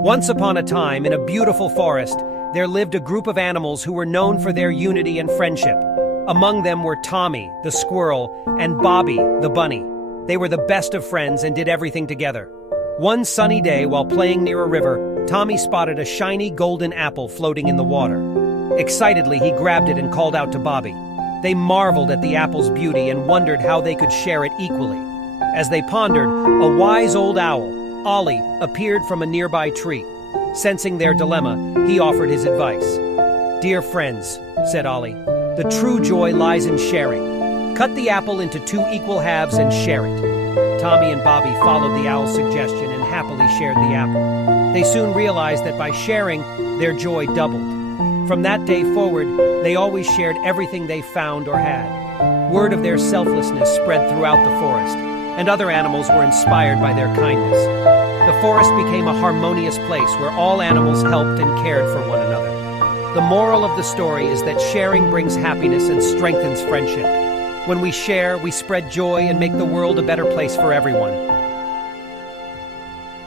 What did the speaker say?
Once upon a time, in a beautiful forest, there lived a group of animals who were known for their unity and friendship. Among them were Tommy, the squirrel, and Bobby, the bunny. They were the best of friends and did everything together. One sunny day, while playing near a river, Tommy spotted a shiny golden apple floating in the water. Excitedly, he grabbed it and called out to Bobby. They marveled at the apple's beauty and wondered how they could share it equally. As they pondered, a wise old owl, Ollie, appeared from a nearby tree. Sensing their dilemma, he offered his advice. "Dear friends," said Ollie, "the true joy lies in sharing. Cut the apple into 2 equal halves and share it." Tommy and Bobby followed the owl's suggestion and happily shared the apple. They soon realized that by sharing, their joy doubled. From that day forward, they always shared everything they found or had. Word of their selflessness spread throughout the forest, and other animals were inspired by their kindness. The forest became a harmonious place where all animals helped and cared for one another. The moral of the story is that sharing brings happiness and strengthens friendship. When we share, we spread joy and make the world a better place for everyone.